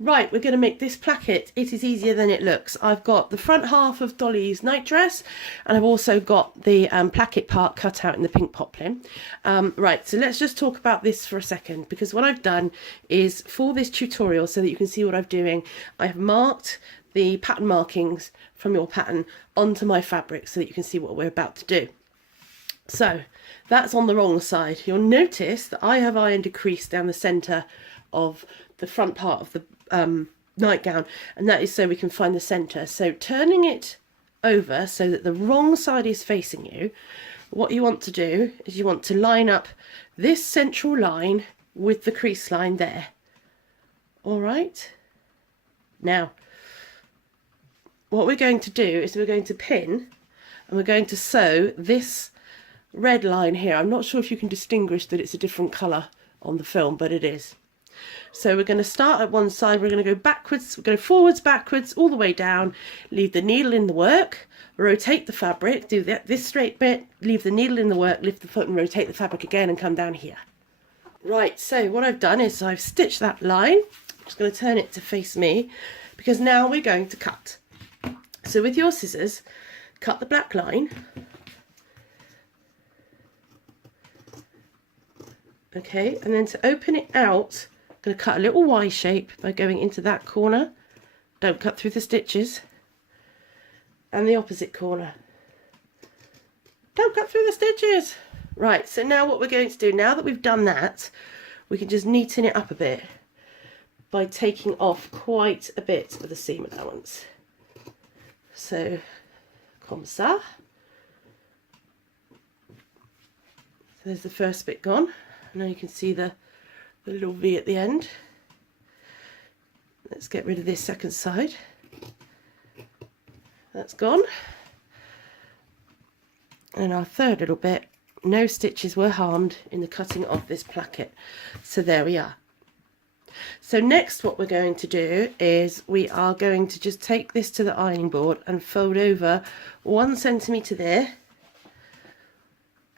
Right, we're going to make this placket. It is easier than it looks. I've got the front half of Dolly's nightdress, and I've also got the placket part cut out in the pink poplin. Right, so let's just talk about this for a second, because what I've done is, for this tutorial, so that you can see what I'm doing, I have marked the pattern markings from your pattern onto my fabric so that you can see what we're about to do. So that's on the wrong side. You'll notice that I have ironed a crease down the centre of the front part of the nightgown, and that is so we can find the centre. So turning it over so that the wrong side is facing you, what you want to do is you want to line up this central line with the crease line there. All right, now what we're going to do is we're going to pin and we're going to sew this red line here. I'm not sure if you can distinguish that it's a different colour on the film, but it is. So we're going to start at one side, we're going to go backwards, we're going to forwards, backwards, all the way down, leave the needle in the work, rotate the fabric, do this straight bit, leave the needle in the work, lift the foot and rotate the fabric again and come down here. Right, so what I've done is I've stitched that line. I'm just going to turn it to face me, because now we're going to cut. So with your scissors, cut the black line. Okay, and then to open it out, I'm going to cut a little Y shape by going into that corner. Don't cut through the stitches. And the opposite corner. Don't cut through the stitches. Right, so now what we're going to do, now that we've done that, we can just neaten it up a bit by taking off quite a bit of the seam allowance. So, comme ça. So there's the first bit gone. Now you can see the little V at the end. Let's get rid of this second side. That's gone. And our third little bit, no stitches were harmed in the cutting of this placket. So there we are. So next what we're going to do is we are going to just take this to the ironing board and fold over 1 centimetre there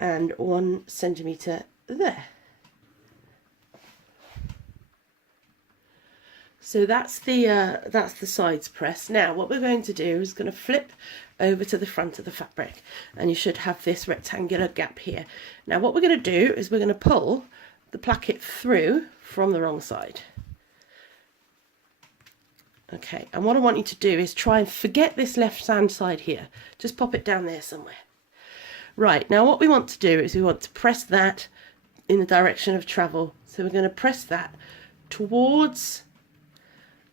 and 1 centimetre there. So that's the sides press. Now what we're going to do is going to flip over to the front of the fabric, and you should have this rectangular gap here. Now what we're going to do is we're going to pull the placket through from the wrong side. Okay, and what I want you to do is try and forget this left hand side here. Just pop it down there somewhere. Right, now what we want to do is we want to press that in the direction of travel. So we're going to press that towards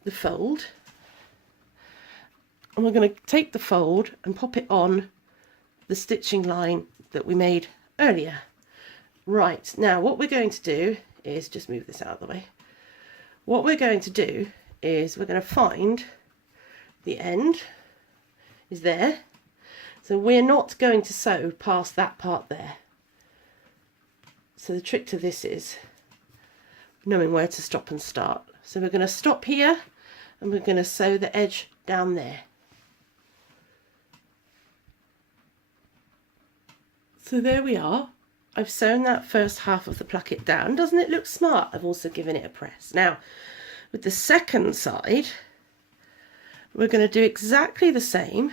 the fold, and we're going to take the fold and pop it on the stitching line that we made earlier. Right, now what we're going to do is just move this out of the way. What we're going to do is we're going to find the end is there, so we're not going to sew past that part there. So the trick to this is knowing where to stop and start. So we're going to stop here and we're going to sew the edge down there. So there we are. I've sewn that first half of the placket down. Doesn't it look smart? I've also given it a press. Now with the second side we're going to do exactly the same.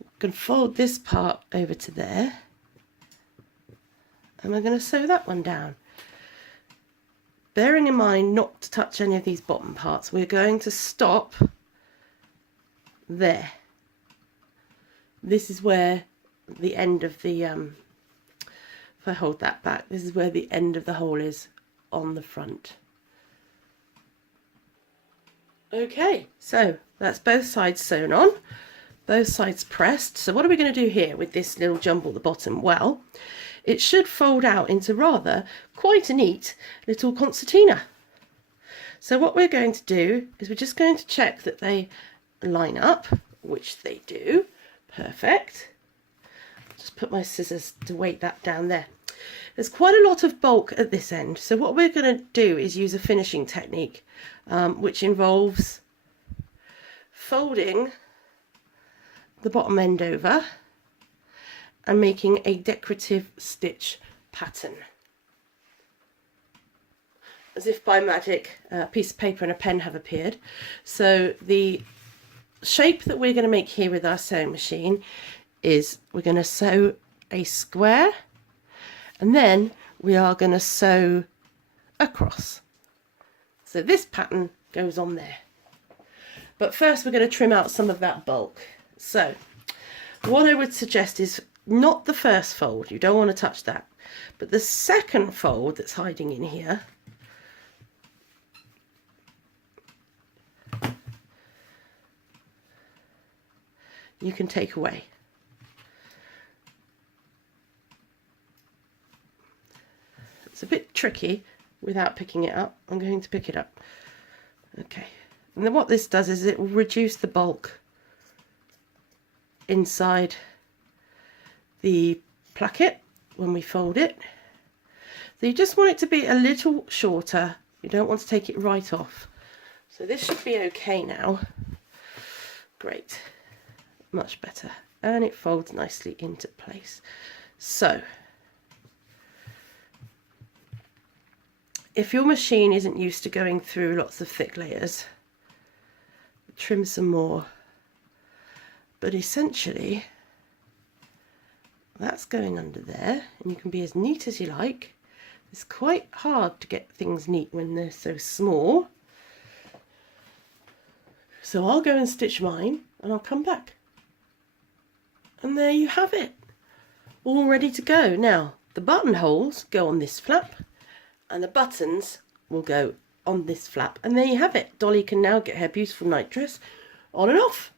We can fold this part over to there and we're going to sew that one down. Bearing in mind not to touch any of these bottom parts, we're going to stop there. This is where the end of the, if I hold that back, this is where the end of the hole is on the front. Okay, so that's both sides sewn on, both sides pressed. So what are we going to do here with this little jumble at the bottom? Well, it should fold out into rather quite a neat little concertina. So what we're going to do is we're just going to check that they line up, which they do. Perfect. Just put my scissors to weight that down there. There's quite a lot of bulk at this end, so what we're going to do is use a finishing technique, which involves folding the bottom end over and making a decorative stitch pattern. as if by magic, a piece of paper and a pen have appeared. So the shape that we're going to make here with our sewing machine is we're going to sew a square, and then we are going to sew across. So this pattern goes on there. But first we're going to trim out some of that bulk. So what I would suggest is not the first fold, you don't want to touch that, but the second fold that's hiding in here, you can take away. It's a bit tricky without picking it up. I'm going to pick it up. Okay. And then what this does is it will reduce the bulk inside the placket when we fold it. So you just want it to be a little shorter. You don't want to take it right off. So this should be okay now. Great. Much better. And it folds nicely into place. So if your machine isn't used to going through lots of thick layers, trim some more, but essentially that's going under there, and you can be as neat as you like. It's quite hard to get things neat when they're so small, so I'll go and stitch mine and I'll come back, and there you have it, all ready to go. Now the buttonholes go on this flap and the buttons will go on this flap, and there you have it. Dolly can now get her beautiful night dress on and off.